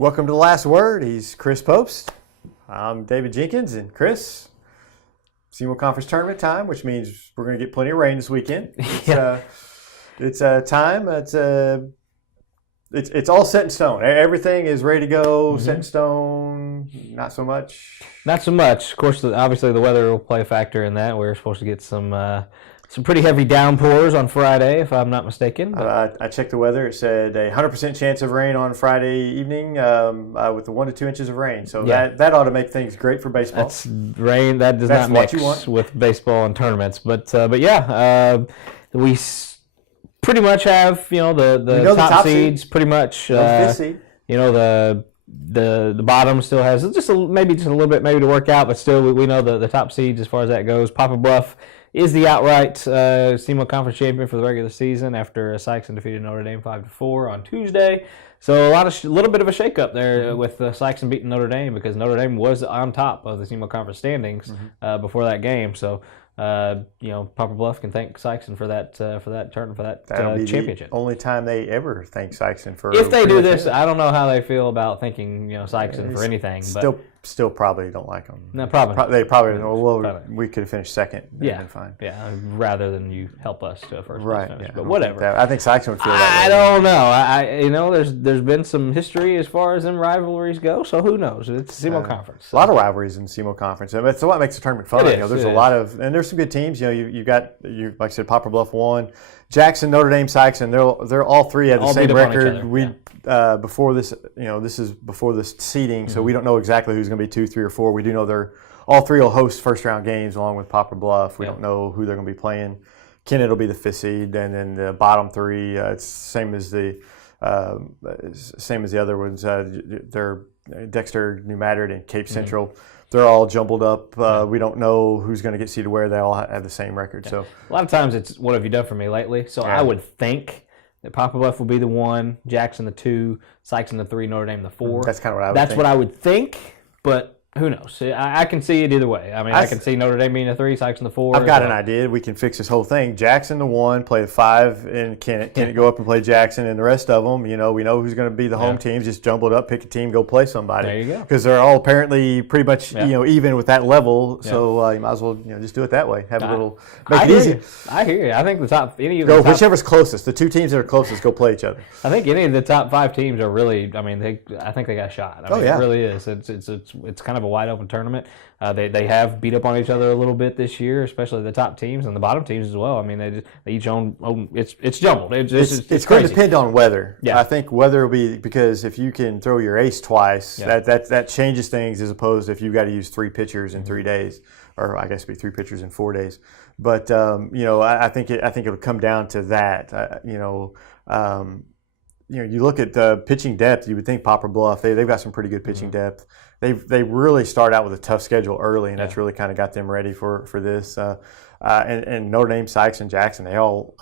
Welcome to The Last Word. He's Chris Popst. I'm David Jenkins, and Chris, SEMO Conference tournament time, which means we're going to get plenty of rain this weekend. It's time. It's all set in stone. Everything is ready to go, set in stone. Not so much. Not so much. Of course, obviously the weather will play a factor in that. We're supposed to get some pretty heavy downpours on Friday, if I'm not mistaken. I checked the weather. It said a 100% chance of rain on Friday evening with 1 to 2 inches of rain. So that ought to make things great for baseball. That's rain. That does not mix with baseball and tournaments. But we pretty much have the top seeds pretty much. The bottom still has maybe just a little bit to work out, but still we know the top seeds as far as that goes. Papa Bluff is the outright SEMO Conference champion for the regular season after Sykeston defeated Notre Dame 5-4 on Tuesday. So a little bit of a shakeup there with Sykeston beating Notre Dame, because Notre Dame was on top of the SEMO Conference standings before that game. So Papa Bluff can thank Sykeston for that championship. The only time they ever thank Sykeston for. If they do this, I don't know how they feel about thanking Sykeston for anything. Still probably don't like them. No, probably. They probably don't. Well, we could have finished second. Yeah, fine. Yeah, rather than you help us to a first right. place finish. Yeah, but whatever. I think Sykeston would feel that way. I don't know. There's been some history as far as them rivalries go. So who knows? It's SEMO Conference. So. A lot of rivalries in SEMO Conference. I mean, it's what makes the tournament fun. There's a lot of, and there's some good teams. You got like I said, Poplar Bluff won. Jackson, Notre Dame, Sykeston. They're all three have the same record. Before this, this is before this seeding, so we don't know exactly who's going to be 2, 3, or 4. We do know all three will host first round games along with Poplar Bluff. We don't know who they're going to be playing. Kennett will be the 5th seed, and then the bottom 3, it's same as the other ones. They're Dexter, New Madrid, and Cape Central. They're all jumbled up. We don't know who's going to get seeded where. They all have the same record. So a lot of times it's what have you done for me lately? So I would think that Papa Bluff will be the 1, Jackson the 2, Sykeston the 3, Notre Dame the 4. That's kind of what I would think. That's what I would think, but who knows? I can see it either way. I mean, I can see Notre Dame being the 3, Sykeston the 4. I've got an idea. We can fix this whole thing. Jackson the 1, play the 5 in Kennett. Kennett go up and play Jackson, and the rest of them, we know who's going to be the home teams. Just jumble it up, pick a team, go play somebody. There you go. Because they're all apparently pretty much even with that level. So you might as well just do it that way. Have a little make it easy. I hear you. I think whichever's closest. The 2 teams that are closest go play each other. I think any of the top 5 teams are really. I mean, I think they got a shot. It really is. It's kind of a wide open tournament. They have beat up on each other a little bit this year, especially the top teams and the bottom teams as well. I mean, they each own it's jumbled. It's going to depend on weather. Yeah. I think weather will be, because if you can throw your ace twice, that changes things, as opposed to if you've got to use 3 pitchers in 3 days, or I guess it'd be 3 pitchers in 4 days. But I think it'll come down to that. You look at the pitching depth. You would think Poplar Bluff, they've got some pretty good pitching depth. They really start out with a tough schedule early, and that's really kind of got them ready for this. And Notre Dame, Sykes, and Jackson, they all,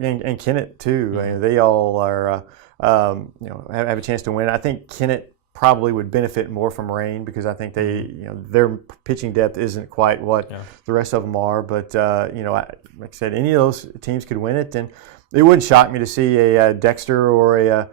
and Kennett too. They all are have a chance to win. I think Kennett probably would benefit more from rain, because I think their pitching depth isn't quite what the rest of them are. But like I said, any of those teams could win it, and it wouldn't shock me to see a Dexter or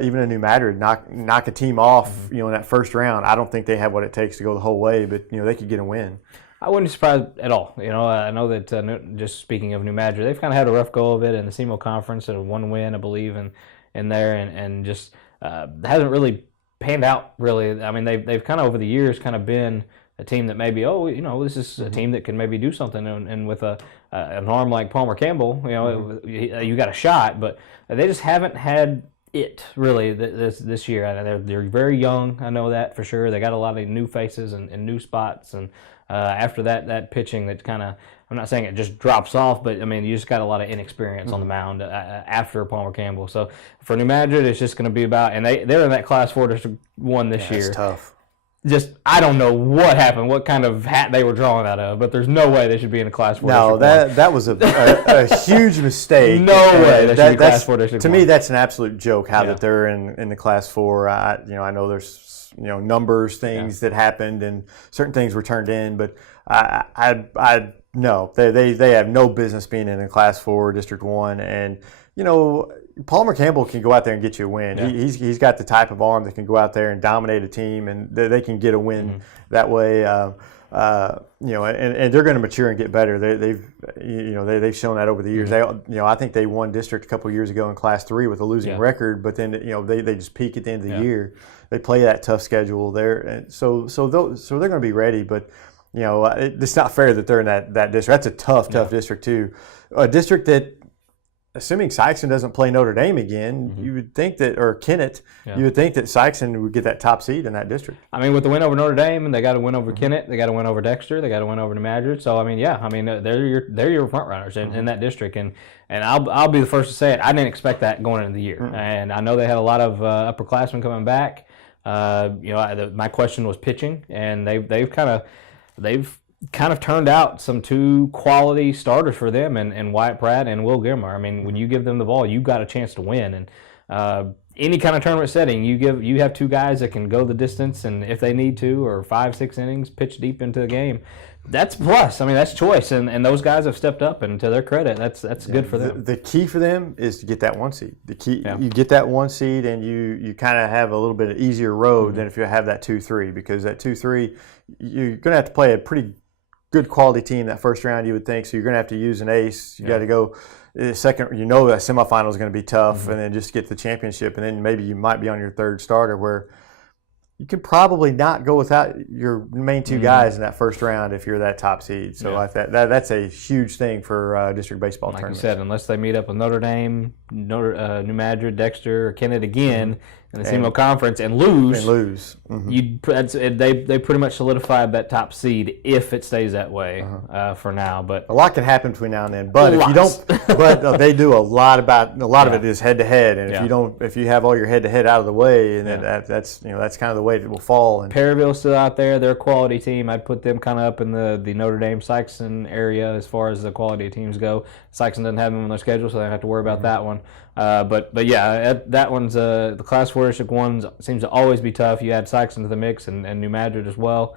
even a New Madrid knock a team off in that first round. I don't think they have what it takes to go the whole way, but they could get a win. I wouldn't be surprised at all. I know that just speaking of New Madrid, they've kind of had a rough go of it in the SEMO Conference, and 1 win, I believe, in there, and just hasn't really panned out, really. I mean, they've kind of over the years kind of been a team that maybe, this is a team that can maybe do something, and with an arm like Palmer Campbell, you got a shot, but they just haven't had it really this year. They're very young, I know that for sure. They got a lot of new faces and new spots, and after that pitching that kind of, I'm not saying it just drops off, but I mean, you just got a lot of inexperience on the mound after Palmer Campbell. So for New Madrid, it's just going to be about, and they're in that Class 4 District 1 this year. It's tough. Just, I don't know what happened, what kind of hat they were drawing out of, but there's no way they should be in a Class 4 District 1. No, that was a huge mistake. No way they should be Class 4 District 1. To me, that's an absolute joke that they're in the Class 4. I know there's numbers, things that happened, and certain things were turned in, but no, they have no business being in a Class 4 District 1, and Palmer Campbell can go out there and get you a win. Yeah. He's got the type of arm that can go out there and dominate a team, and they can get a win that way. And they're going to mature and get better. They've shown that over the years. I think they won district a couple of years ago in Class 3 with a losing record, but then they just peak at the end of the year. They play that tough schedule there, so they're going to be ready. But it's not fair that they're in that district. That's a tough district too. A district that, assuming Sykeston doesn't play Notre Dame again, you would think that, or Kennett, you would think that Sykeston would get that top seed in that district. I mean, with the win over Notre Dame, and they got to win over Kennett, they got to win over Dexter, they got to win over New Madrid. So they're your front runners in that district, and I'll be the first to say it. I didn't expect that going into the year, and I know they had a lot of upperclassmen coming back. My question was pitching, and they've kind of turned out some 2 quality starters for them, and Wyatt Pratt and Will Gilmore. I mean, when you give them the ball, you got a chance to win. And any kind of tournament setting, you have 2 guys that can go the distance, and if they need to, or 5-6 innings, pitch deep into the game. That's plus. I mean, that's choice, and those guys have stepped up, and to their credit, that's good for them. The key for them is to get that 1 seed. The key, you get that 1 seed, and you kind of have a little bit of easier road than if you have that 2-3, because that 2-3, you're going to have to play a pretty good quality team that first round, you would think. So you're going to have to use an ace. You got to go second. That semifinal is going to be tough, and then just get the championship, and then maybe you might be on your 3rd starter, where you could probably not go without your main 2 guys in that first round if you're that top seed. So that's a huge thing for district baseball tournaments. Like you said, unless they meet up with Notre Dame, New Madrid, Dexter, or Kennett again in the SEMO Conference and lose. They pretty much solidified that top seed if it stays that way for now. But a lot can happen between now and then. But if you don't, they do a lot of it is head to head. And if you have all your head to head out of the way, and then that's kind of the way it will fall. And Perryville's still out there. They're a quality team. I'd put them kind of up in the Notre Dame Sykeston area as far as the quality of teams go. Sykeston doesn't have them on their schedule, so they don't have to worry about that one. But that one's the Class 4 District 1 seems to always be tough. You add Sykeston to the mix and New Madrid as well.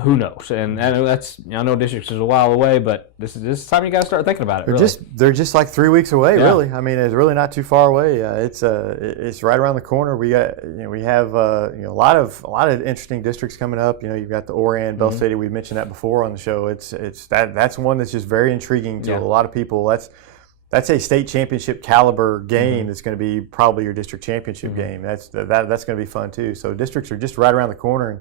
Who knows? And I know districts is a while away, but this is time you got to start thinking about it. They're just like 3 weeks away, really. I mean, it's really not too far away. It's right around the corner. We have a lot of interesting districts coming up. You've got the Orion, Bell City. We've mentioned that before on the show. That's one that's just very intriguing to a lot of people. That's a state championship caliber game. That's going to be probably your district championship game. That's going to be fun too. So districts are just right around the corner, and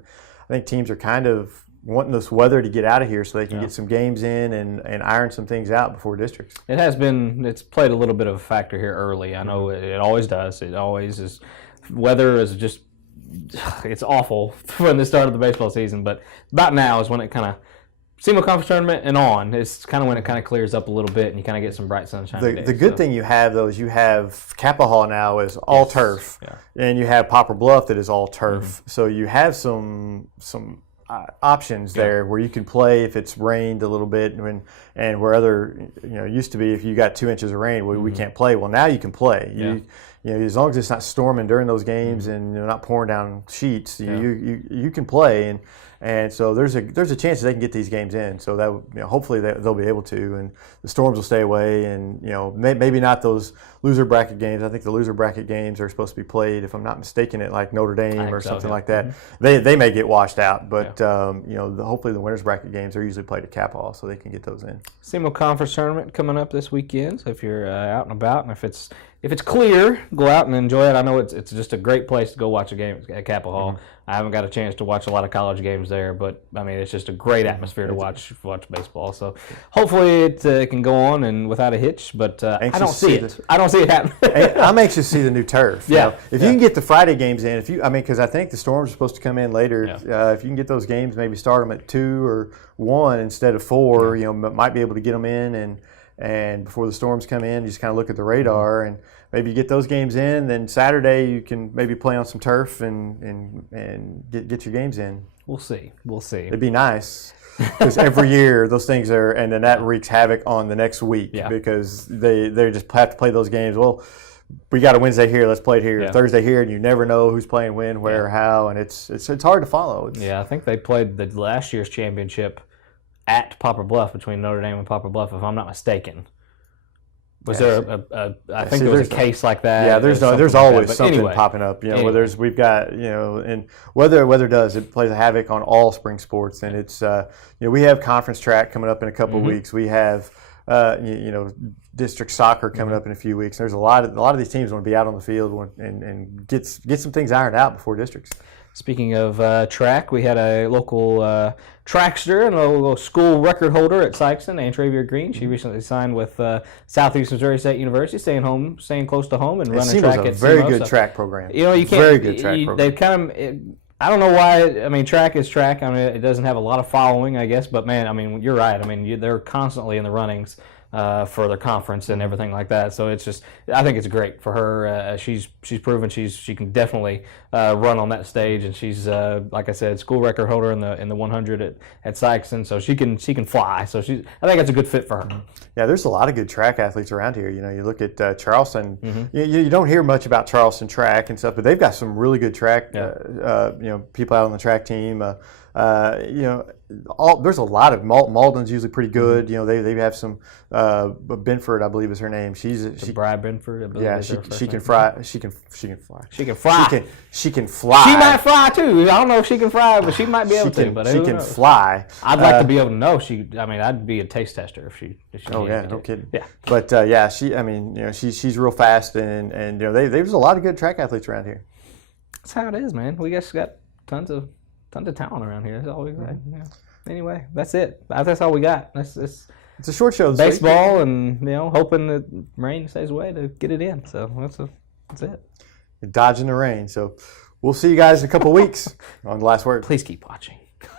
I think teams are kind of wanting this weather to get out of here so they can get some games in and iron some things out before districts. It's played a little bit of a factor here early. I know it always does. It always is. Weather is just, it's awful from the start of the baseball season, but about now is when it kind of, SEMO Conference Tournament and on, it's kind of when it kind of clears up a little bit and you kind of get some bright sunshine days. The good thing you have, though, is you have Kappa Hall now is all turf, and you have Poplar Bluff that is all turf. So you have some options there where you can play if it's rained a little bit, and where other used to be if you got 2 inches of rain, we can't play. Well, now you can play. As long as it's not storming during those games and not pouring down sheets, you can play, and so there's a chance that they can get these games in. So that hopefully they'll be able to, and the storms will stay away, and maybe not those loser bracket games. I think the loser bracket games are supposed to be played, if I'm not mistaken, at like Notre Dame or something like that. They may get washed out, but hopefully the winners bracket games are usually played at Cap Hall, so they can get those in. SEMO Conference Tournament coming up this weekend. So if you're out and about, and if it's clear, go out and enjoy it. I know it's just a great place to go watch a game at Capitol Hall. I haven't got a chance to watch a lot of college games there, but I mean it's just a great atmosphere to watch baseball. So hopefully it can go on and without a hitch. But I don't see it. I don't see it happening. I'm anxious to see the new turf. If you can get the Friday games in, because I think the Storms are supposed to come in later. If you can get those games, maybe start them at 2 or 1 instead of 4. Might be able to get them in and before the Storms come in, you just kind of look at the radar and maybe you get those games in. Then Saturday you can maybe play on some turf and get your games in. We'll see. It'd be nice because every year those things are, and then that wreaks havoc on the next week because they just have to play those games. Well, we got a Wednesday here, let's play it here. Thursday here, and you never know who's playing when, where, how, and it's hard to follow. I think they played the last year's championship at Poplar Bluff between Notre Dame and Poplar Bluff, if I'm not mistaken. Was there I think there was a case like that? Yeah, there's always something popping up. Whether we've got and weather does, it plays a havoc on all spring sports, and it's we have conference track coming up in a couple of weeks. We have district soccer coming up in a few weeks. There's a lot of these teams want to be out on the field and get some things ironed out before districts. Speaking of track, we had a local trackster and a little school record holder at Sykeston, Antravia Green. She recently signed with Southeast Missouri State University, staying close to home and running track at SEMO. Very good track program. You can't. Very good track program. They've kind of. I don't know why. I mean, track is track. I mean, it doesn't have a lot of following, I guess. But man, I mean, you're right. I mean, they're constantly in the runnings for their conference and everything like that. So it's just, I think it's great for her. She's proven she can definitely run on that stage, and she's like I said, school record holder in the 100 at Sykeston. So she can fly. So I think that's a good fit for her. Yeah, there's a lot of good track athletes around here. You look at Charleston. You don't hear much about Charleston track and stuff, but they've got some really good track. People out on the track team. There's a lot of Malden's usually pretty good. They have some Benford, I believe is her name. She's Bride Benford. I believe she can fly. She can fly. She can fly. She can fly. She might fly too. I don't know if she can fly, but she might be able to. But she can fly. I'd like to be able to know. I'd be a taste tester if she. Oh yeah, no kidding. Yeah, but she's real fast, and there's a lot of good track athletes around here. That's how it is, man. We just got tons of talent around here. That's all we got. Yeah. Anyway, that's it. That's all we got. It's a short show. Baseball, and hoping that rain stays away to get it in. So that's it. You're dodging the rain. So we'll see you guys in a couple weeks on The Last Word. Please keep watching.